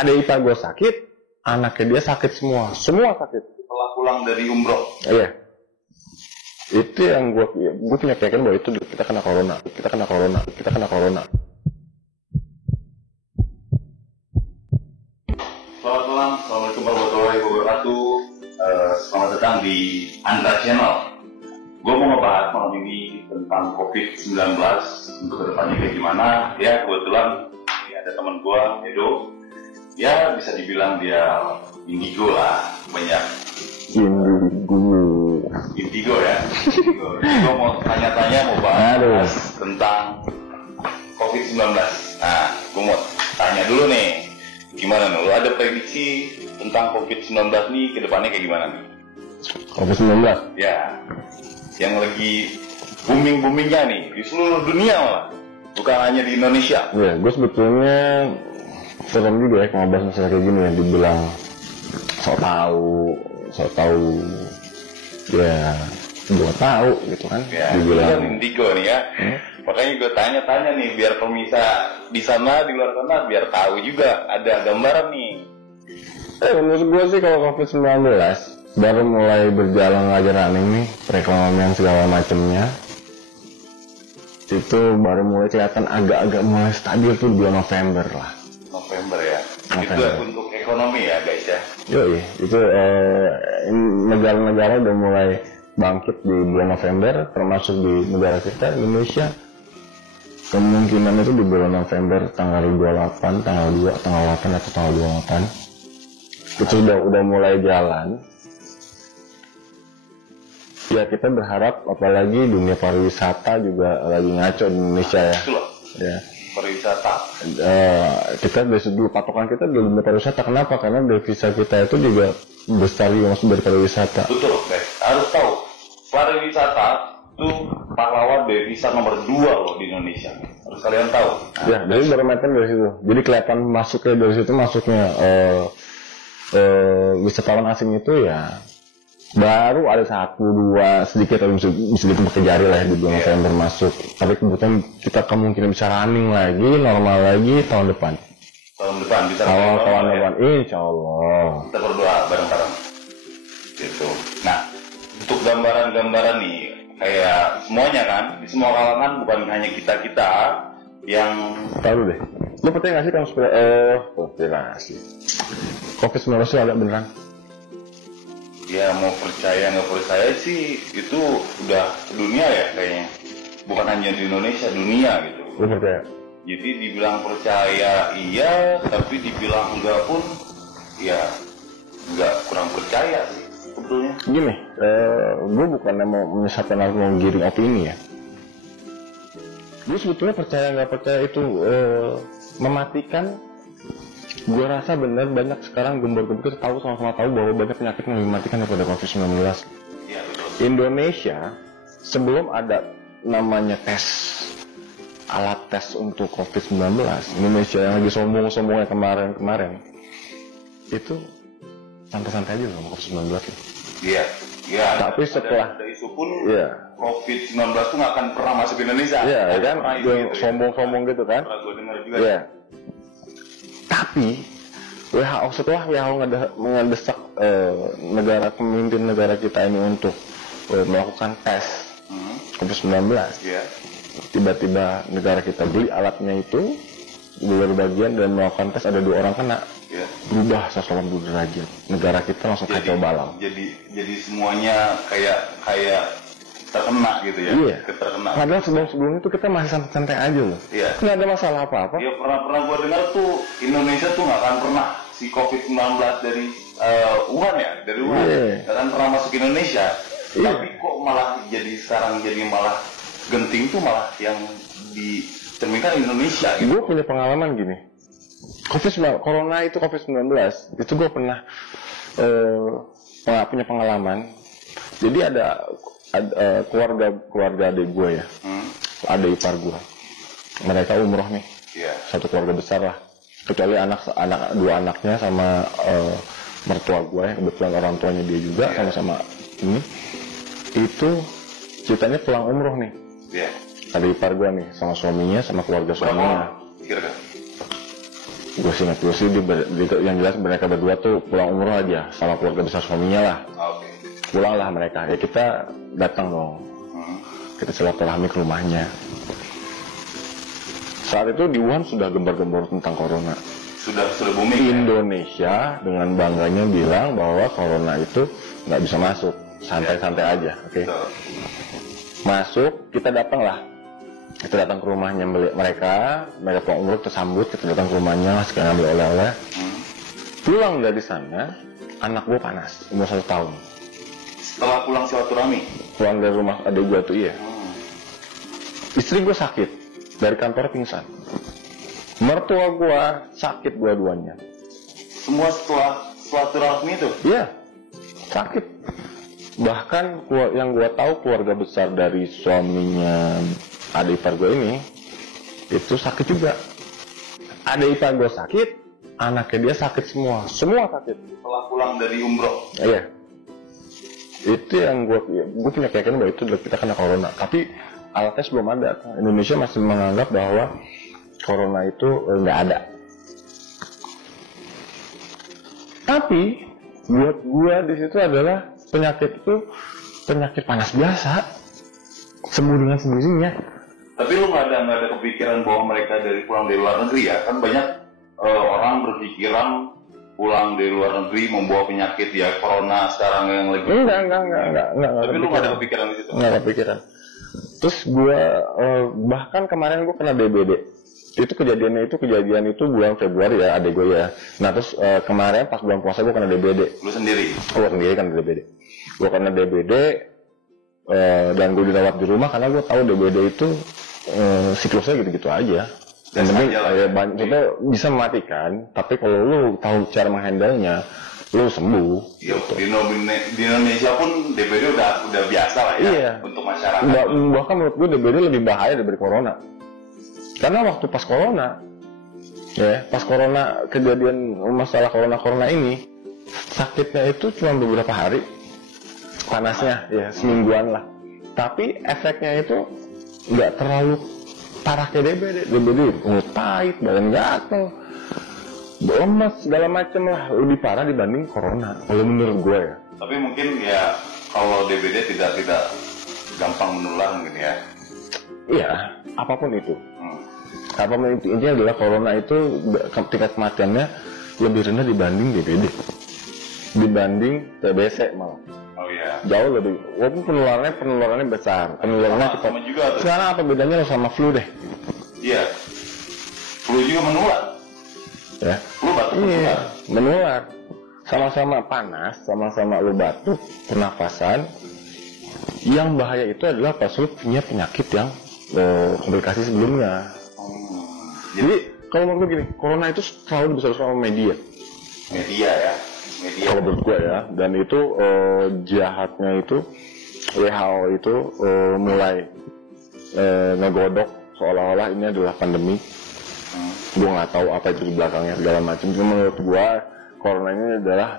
ada ipar gue sakit, anaknya dia sakit semua sakit. Setelah pulang dari umroh. Iya. Itu yang gue punya keyakinan bahwa itu kita kena corona. Selamat malam, assalamualaikum warahmatullahi wabarakatuh. Selamat datang di Andra Channel. Gue mau ngebahas malam ini tentang COVID-19 untuk kedepannya kayak gimana. Ya kebetulan ada teman gue, Edo. Ya bisa dibilang dia indigo lah, banyak. Indigo ya. Gue mau tanya-tanya, mau bahas tentang COVID-19. Nah, gue mau tanya dulu nih, gimana nih? Lo ada prediksi tentang COVID-19 nih ke depannya kayak gimana nih? COVID-19? Ya, yang lagi booming-boomingnya nih di seluruh dunia malah, bukan hanya di Indonesia. Iya, gue sebetulnya serem juga ya kalau bahas masalah kayak gini ya, dibilang sok tahu, ya gue tahu gitu kan. Ya, dibilang kan indigo nih ya. Makanya gue tanya-tanya nih biar pemirsa di sana, di luar sana biar tahu juga, ada gambaran nih. Menurut gue sih kalau COVID-19 baru mulai berjalan lagi running nih, perekonomian segala macamnya itu baru mulai kelihatan agak-agak mulai stabil tuh bulan November lah. November ya. November. Itu untuk ekonomi ya guys ya. Yoi, itu negara-negara udah mulai bangkit di bulan November, termasuk di negara kita Indonesia. Kemungkinan itu di bulan November tanggal 28, tanggal 2, tanggal 8 atau tanggal 28 itu udah mulai jalan. Ya kita berharap, apalagi dunia pariwisata juga lagi ngaco di Indonesia ya. Itu loh. Ya. Pariwisata. Kita dari dulu patokan kita di dunia pariwisata. Kenapa? Karena devisa kita itu juga besar juga masuk dari pariwisata. Betul guys, harus tahu pariwisata itu pahlawan devisa nomor 2 loh di Indonesia. Harus kalian tahu. Ya, jadi barometer dari situ. Jadi kelihatan masuknya dari situ, masuknya wisatawan asing itu ya baru ada 1-2 sedikit, atau bisa pakai jari lah ya di bulan November masuk. Tapi kebetulan kita kemungkinan bisa running lagi, normal lagi tahun depan. Tahun depan bisa tahun depan, insya Allah. Kita berdoa bareng-bareng. Gitu. Nah, untuk gambaran-gambaran nih, kayak semuanya kan, di semua kalangan, bukan hanya kita-kita yang tahu deh. Lu percaya nggak sih konspirasi? COVID-19 itu ada beneran? Ya mau percaya nggak percaya sih itu udah dunia ya kayaknya, bukan hanya di Indonesia, dunia gitu. Lu percaya? Jadi dibilang percaya iya, tapi dibilang enggak pun ya enggak, kurang percaya sih sebetulnya. Gini, gue bukannya mau menyesatkan atau mau giring opini ya. Gue sebetulnya percaya nggak percaya itu mematikan. Gue rasa benar banyak sekarang gembor-gembor kita tahu, sama-sama tahu bahwa banyak penyakit yang mematikan daripada COVID-19. Ya, betul. Indonesia sebelum ada namanya alat tes untuk COVID-19, Indonesia yang lagi sombong-sombongnya kemarin itu santai-santai aja sama COVID-19 ya. Iya. Ya. Tapi setelah ada isu pun COVID-19 itu nggak akan pernah masuk ke Indonesia. Iya kan, gitu, sombong-sombong gitu kan. Pernah gue dengar juga. Iya. Tapi setelah WHO mendesak pemimpin negara kita ini untuk melakukan tes COVID-19, tiba-tiba negara kita beli alatnya itu, berbagian dan melakukan tes, ada 2 orang kena, berubah 180 derajat, negara kita langsung kacau balau. Jadi semuanya kayak terkena gitu ya. Iya. Terkena. Padahal sebelum itu kita masih santai-santai aja loh. Iya. Nggak ada masalah apa-apa. Ya pernah gue dengar tuh Indonesia tuh nggak akan pernah si COVID-19 dari Wuhan ya, dari Wuhan nggak akan pernah masuk ke Indonesia. Tapi kok malah sekarang jadi malah genting tuh malah yang dicerminkan Indonesia. Gitu. Gue punya pengalaman gini. Corona itu COVID-19 itu gue pernah punya pengalaman. Jadi ada keluarga adik gue ya, adik ipar gue, mereka umroh nih, satu keluarga besar lah, kecuali dua anaknya sama mertua gue ya, kebetulan orang tuanya dia juga sama-sama ini, itu ceritanya pulang umroh nih, adik ipar gue nih sama suaminya sama keluarga suaminya. Gue sih yang jelas mereka berdua tuh pulang umroh aja sama keluarga besar suaminya lah. Pulanglah mereka, ya kita datang dong. Kita silaturahmi ke rumahnya. Saat itu di Wuhan sudah gembar-gembor tentang corona. Sudah booming. Indonesia dengan bangganya bilang bahwa corona itu nggak bisa masuk, santai-santai aja, oke? Masuk, kita datang ke rumahnya mereka pulang umroh tersambut, kita datang ke rumahnya, sekarang ambil oleh-oleh. Pulang dari sana, anak gue panas, umur 1 tahun. Setelah pulang silaturahmi? Pulang dari rumah adik gue tuh, iya. Istri gue sakit, dari kantor pingsan. Mertua gue sakit dua-duanya. Semua setelah silaturahmi itu? Iya, sakit. Bahkan yang gue tahu keluarga besar dari suaminya adik ipar gue ini itu sakit juga. Adik ipar gue sakit, anaknya dia sakit semua sakit. Setelah pulang dari umroh? Iya. Itu yang gue punya keyakinan bahwa itu kita kena corona. Tapi alat tes belum ada. Indonesia masih menganggap bahwa corona itu nggak ada. Tapi buat gue di situ adalah penyakit itu penyakit panas biasa, sembuh dengan sendirinya. Tapi lu nggak ada kepikiran bahwa mereka pulang dari luar negeri ya? Kan banyak orang berpikiran pulang dari luar negeri membawa penyakit ya, corona sekarang yang lagi. Enggak. Tapi lu nggak ada kepikiran di situ? Nggak kepikiran. Terus gue bahkan kemarin gue kena DBD. Kejadian itu bulan Februari ya, adik gue ya. Nah terus kemarin pas bulan puasa gue kena DBD. Lu sendiri? Gue sendiri kena DBD. Gue kena DBD dan gue dirawat di rumah karena gue tahu DBD itu siklusnya gitu-gitu aja. Yang penting maksudnya bisa mematikan, tapi kalau lu tahu cara menghandle-nya, lu sembuh. Iya, gitu. Di Indonesia pun DBD udah biasa lah ya, iya, untuk masyarakat. Bahkan menurut gue DBD lebih bahaya daripada corona. Karena waktu pas corona kejadian masalah corona ini, sakitnya itu cuma beberapa hari, panasnya ya semingguan lah. Tapi efeknya itu nggak terlalu parah kayak DBD mulut pahit, badan gatel, lemas segala macam lah, lebih parah dibanding corona. Kalau menurut gue ya. Tapi mungkin ya kalau DBD tidak gampang menular mungkin ya. Iya, apapun itu. Apapun itu, intinya adalah corona itu tingkat kematiannya lebih rendah dibanding DBD, dibanding TBC malah. Oh iya. Jauh lebih. Walaupun penularannya besar, penularannya cepat. Sekarang apa bedanya sama flu deh? Iya. Flu juga menular. Ya. Flu batuk menular. Sama-sama panas, sama-sama lu batuk, pernafasan. Yang bahaya itu adalah pas lu punya penyakit yang komplikasi sebelumnya. Jadi kalau menurut gue gini, corona itu selalu besar sama media. Media ya. Kalau menurut gue ya, dan itu jahatnya itu WHO itu mulai ngegodok seolah-olah ini adalah pandemi. Gue nggak tahu apa itu di belakangnya segala macam. Cuma menurut gue corona ini adalah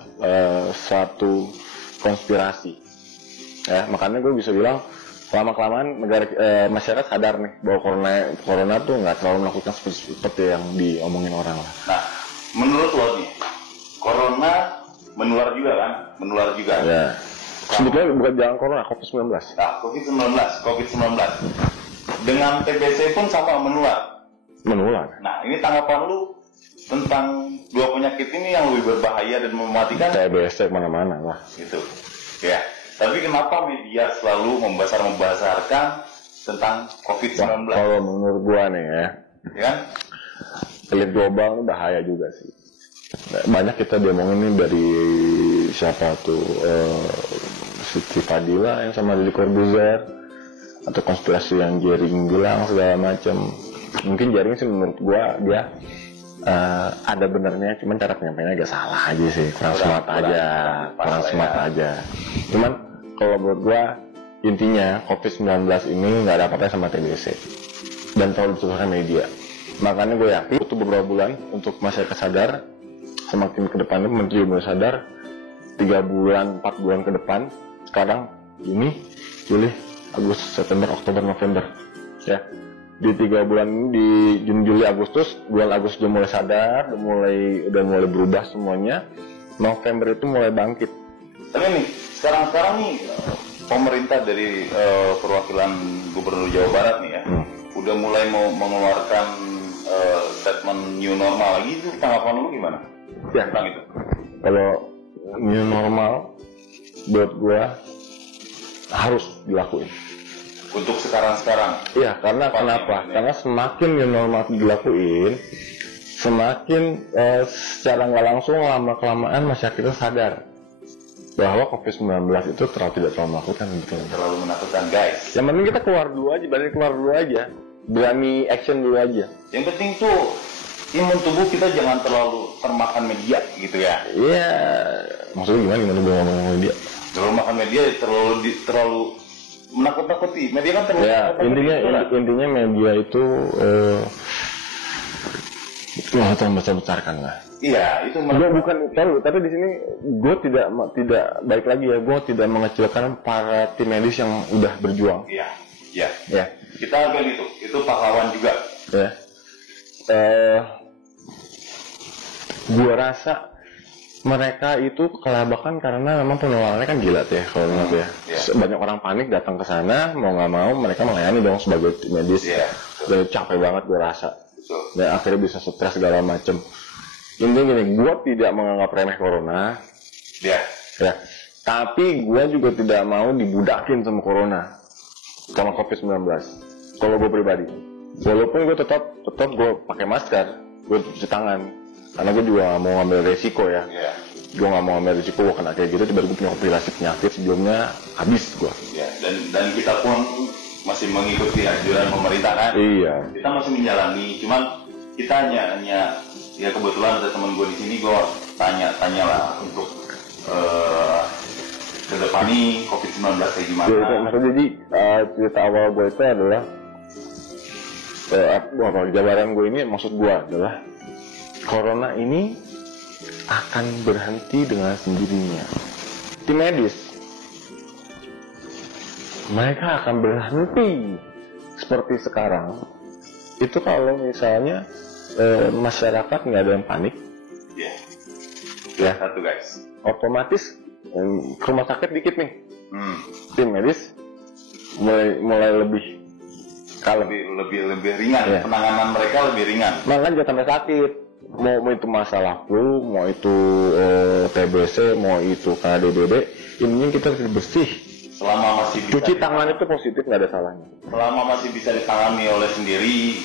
satu konspirasi. Ya, makanya gue bisa bilang lama-kelamaan masyarakat sadar nih bahwa corona tuh nggak terlalu melakukan seperti yang diomongin orang lah. Nah, menurut lo nih, corona menular juga. Ya. Sebetulnya bukan jangan corona, COVID-19. Nah, COVID-19. Dengan TBC pun sama menular. Nah, ini tanggapan lu tentang dua penyakit ini yang lebih berbahaya dan mematikan? TBC mana-mana lah. Gitu. Ya. Tapi kenapa media selalu membesarkan tentang COVID-19? Kalau menurut gua nih ya, elit global ini bahaya juga sih. Banyak kita diomongin nih dari siapa tuh, Siti Fadila yang sama Deddy Corbuzier, atau konspirasi yang Jering bilang segala macam. Mungkin Jering sih menurut gua dia ada benernya, cuman cara penyampaiannya agak salah aja sih, kurang smart aja. Cuman kalau menurut gua intinya COVID-19 ini nggak ada apa-apa sama TBC dan terlalu dibesarkan media. Makanya gue yakin itu beberapa bulan untuk masyarakat sadar, semakin ke depannya menteri mulai sadar, 3 bulan 4 bulan ke depan, sekarang Juni, Juli, Agustus, September, Oktober, November, ya di 3 bulan ini, di Juni, Juli, Agustus, bulan Agustus udah mulai sadar, udah mulai berubah semuanya. November itu mulai bangkit. Tapi nih, sekarang nih pemerintah dari perwakilan Gubernur Jawa Barat nih ya, udah mulai mau mengeluarkan statement new normal lagi. Itu tanggapan lu gimana? Ya, tentang itu. kalau new normal buat gua harus dilakuin. Untuk sekarang. Iya, karena kenapa? Karena semakin new normal dilakuin, semakin secara nggak langsung lama-kelamaan masyarakat kita sadar bahwa COVID-19 itu tidak terlalu menakutkan gitu. Terlalu menakutkan, guys. Yang penting kita keluar dulu aja, berani action dulu aja. Yang penting tuh imun tubuh kita jangan terlalu termakan media gitu ya. Iya, maksudnya gimana belum ngomong media? Terlalu makan media, terlalu menakut-nakuti. Media kan terlalu. Ya, intinya media itu terlalu besar-besarkan lah. Iya, itu Gue bukan tahu, tapi di sini gue tidak baik lagi ya. Gue tidak mengecilkan para tim medis yang udah berjuang. Iya. Ya. Kita ambil itu pahlawan juga. Ya. Gue rasa mereka itu kelabakan karena memang penularannya kan gila tuh ya kalau menurut ya. Banyak orang panik datang ke sana, mau nggak mau mereka melayani dong sebagai tim medis. Dan capek banget gue rasa. Dan akhirnya bisa stres segala macem. Intinya gini, gue tidak menganggap remeh corona. Ya. Tapi gue juga tidak mau dibudakin sama corona, sama COVID-19. Kalau gue pribadi, walaupun gue tetap gue pakai masker, gue cuci tangan, karena gue juga gak mau ngambil resiko ya. Gue gak mau ngambil resiko gue kena kayak gitu, tiba-tiba gue punya komplikasi penyakit sebelumnya habis gue. Dan kita pun masih mengikuti anjuran pemerintah kan. Iya. Kita masih menjalani, cuman kita hanya ya kebetulan ada teman gue di sini, gue tanya lah untuk ke depan nih COVID-19 kayak gimana. Maksudnya jadi cerita awal gue itu adalah jabaran gue ini, maksud gue adalah corona ini akan berhenti dengan sendirinya. Tim medis mereka akan berhenti seperti sekarang. Itu kalau misalnya masyarakat nggak ada yang panik, satu guys, otomatis ke rumah sakit dikit nih, tim medis mulai lebih lebih ringan, penanganan mereka lebih ringan. Malah jangan sampai sakit, mau itu masalah flu, mau itu TBC, mau itu KDBD, intinya kita harus bersih. Selama masih bisa cuci tangan itu positif, nggak ada salahnya. Selama masih bisa ditangani oleh sendiri,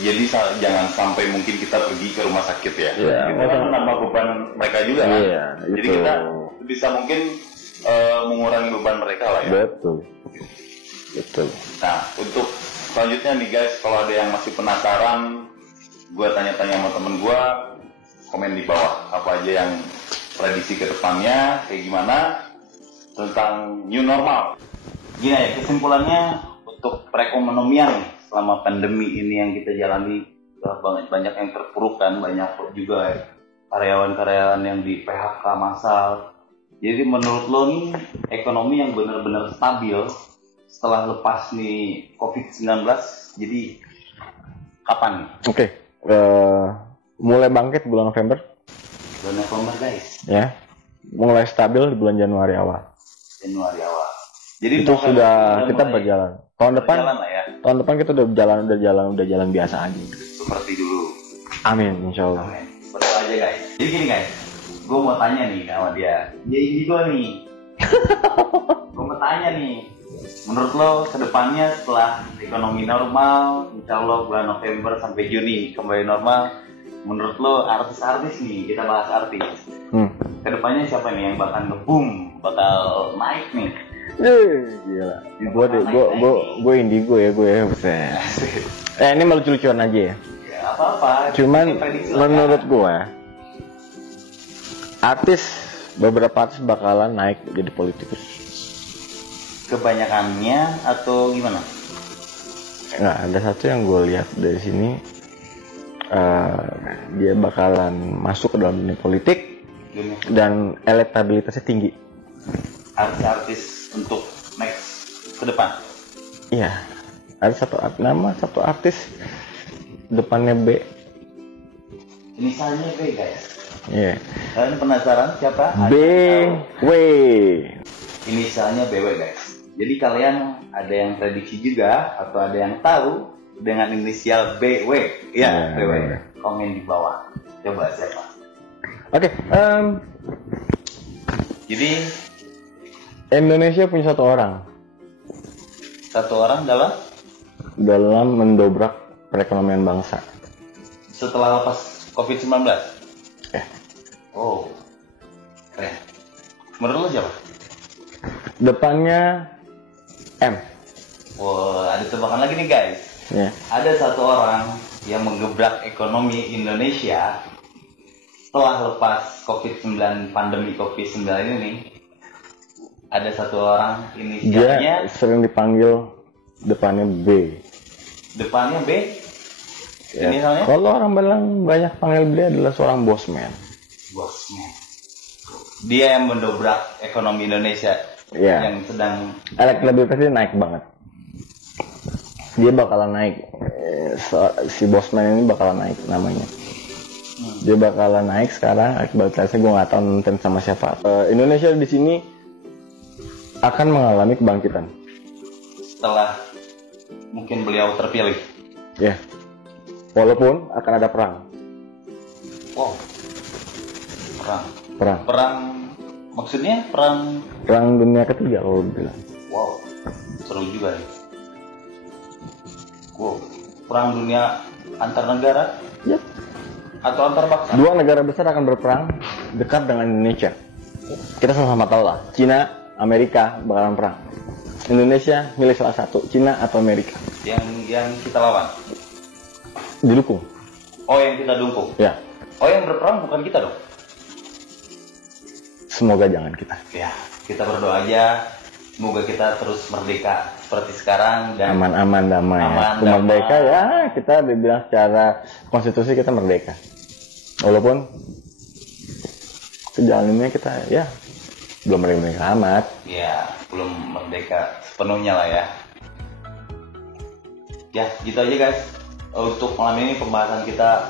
jadi jangan sampai mungkin kita pergi ke rumah sakit ya. Itu kan menambah beban mereka juga kan. Jadi kita bisa mungkin mengurangi beban mereka lah ya. Betul. Nah, untuk selanjutnya nih guys, kalau ada yang masih penasaran, gue tanya-tanya sama temen gue, komen di bawah apa aja yang prediksi ke depannya kayak gimana tentang new normal. Gini ya, kesimpulannya untuk perekonomian selama pandemi ini yang kita jalani, banyak yang terpuruk kan, banyak juga karyawan-karyawan yang di PHK massal. Jadi menurut lo nih, ekonomi yang benar-benar stabil setelah lepas nih COVID-19, jadi kapan nih? Oke. Mulai bangkit bulan November. Bulan November guys. Ya. Mulai stabil di bulan Januari awal. Jadi itu sudah kita berjalan. Tahun depan kita udah jalan biasa aja. Seperti dulu. Amin, insyaallah. Betul aja guys. Jadi gini guys, gue mau tanya nih sama dia. Ya ini gue nih. Gue mau tanya nih. Menurut lo kedepannya setelah ekonomi normal, insya Allah bulan November sampai Juni kembali normal, menurut lo artis-artis nih, kita bahas artis, kedepannya siapa nih yang bakal nge-boom, bakal naik nih? Gila, gue indigo ya buset. Ini mau lucu-lucuan aja ya. Ya apa-apa. Cuman menurut gue beberapa artis bakalan naik jadi politikus. Kebanyakannya atau gimana? Nggak, ada satu yang gue lihat dari sini, dia bakalan masuk ke dalam dunia politik dan elektabilitasnya tinggi. Artis-artis untuk next ke depan? Iya. Ada satu artis depannya B. Inisialnya B guys. Iya. Kalian penasaran siapa? BW. Inisialnya BW guys. Jadi kalian ada yang prediksi juga atau ada yang tahu dengan inisial BW? Ya, BW. Komen di bawah. Coba siapa? Oke. Jadi Indonesia punya satu orang dalam mendobrak perekonomian bangsa. Setelah lepas COVID-19. Oh, keren. Menurut lo siapa? Depannya M. Wah, ada tebakan lagi nih guys. Ya. Ada satu orang yang menggebrak ekonomi Indonesia setelah lepas pandemi COVID-19 ini nih. Ada satu orang inisialnya. Dia sering dipanggil depannya B. Depannya B. Ya. Inisialnya? Kalau orang bilang banyak panggil dia adalah seorang bosman. Bosman. Dia yang mendobrak ekonomi Indonesia. Ya. Yang sedang elektabilitasnya naik banget. Dia bakalan naik. Si bosman ini bakalan naik namanya. Dia bakalan naik sekarang. Elektabilitasnya gue nggak tahu nonton sama siapa. Indonesia di sini akan mengalami kebangkitan setelah mungkin beliau terpilih. Ya, walaupun akan ada perang. Wow, perang maksudnya perang dunia ketiga kalau bilang. Wow, seru juga ya. Wow, perang dunia antar negara. Yep. Atau antar bangsa. Dua negara besar akan berperang dekat dengan Indonesia. Kita sama-sama tahu lah, Cina, Amerika bakalan perang. Indonesia milih salah satu, Cina atau Amerika. Yang kita lawan. Didukung. Oh, yang kita dukung. Ya. Oh, yang berperang bukan kita dong. Semoga jangan kita. Ya, kita berdoa aja. Semoga kita terus merdeka seperti sekarang dan aman-aman damai. Merdeka ya, kita dibilang secara konstitusi kita merdeka. Walaupun sejalannya kita ya belum merdeka amat. Ya, belum merdeka sepenuhnya lah ya. Ya, gitu aja guys. Untuk malam ini pembahasan kita.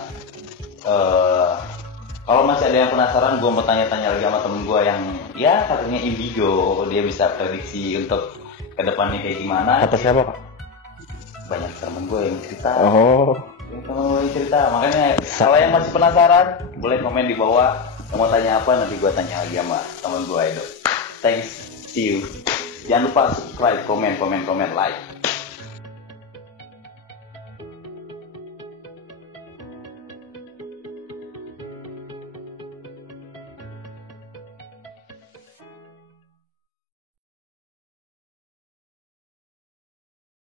Kalau masih ada yang penasaran, gue mau tanya-tanya lagi sama temen gue yang ya katanya indigo. Dia bisa prediksi untuk kedepannya kayak gimana. Kata siapa pak? Banyak temen gue yang cerita. Oh. Temen gue yang cerita. Makanya kalau yang masih penasaran, boleh komen di bawah. Mau tanya apa nanti gue tanya lagi sama temen gue itu. Thanks, see you. Jangan lupa subscribe, komen, like.